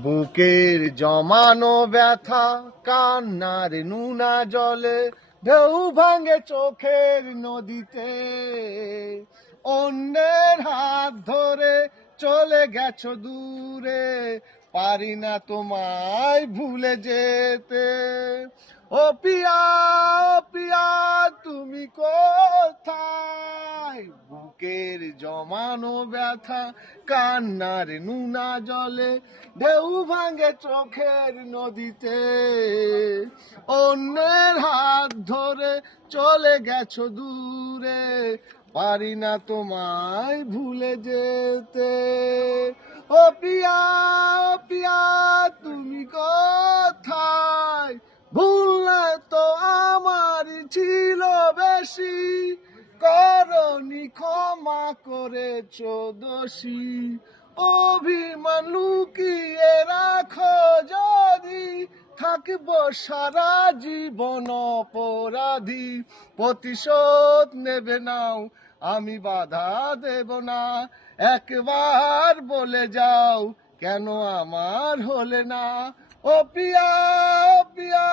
বুকের জমানো ব্যথা কান্নার নুনা জলে ঢেউ ভাঙে চোখের নদীতে। অন্যের হাত ধরে চলে গেছো দূরে, পারি না তোমায় ভুলে যেতে। ও পিয়া, ও পিয়া, তুমি কোথায়? বুকের জমানো ব্যথা কান্নার নুনা জলে ঢেউ ভাঙে চোখের নদীতে। অন্যের হাত ধরে চলে গেছো দূরে, পারি না তোমায় ভুলে যেতে। ও পিয়া, ও পিয়া, তুমি কোথায়? ভুললে তো আমারই ছিল বেশি, করনি ক্ষমা করেছো দোষী। অভিমান লুকিয়ে রাখো যদি, থাকবো সারা জীবন অপরাধী। প্রতিশোধ নেবে নাও, আমি বাধা দেব না। একবার বলে যাও, কেন আমার হলে না? ও পিয়া, ও পিয়া,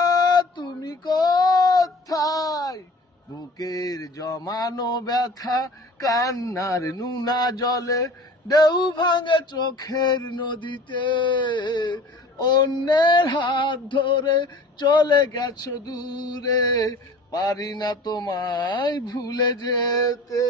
তুমি কোথায়? বুকের জমানো ব্যথা কান্নার নুনা জলে ঢেউ ভাঙে চোখের নদীতে। অন্যের হাত ধরে চলে গেছো দূরে, পারি না তোমায় ভুলে যেতে।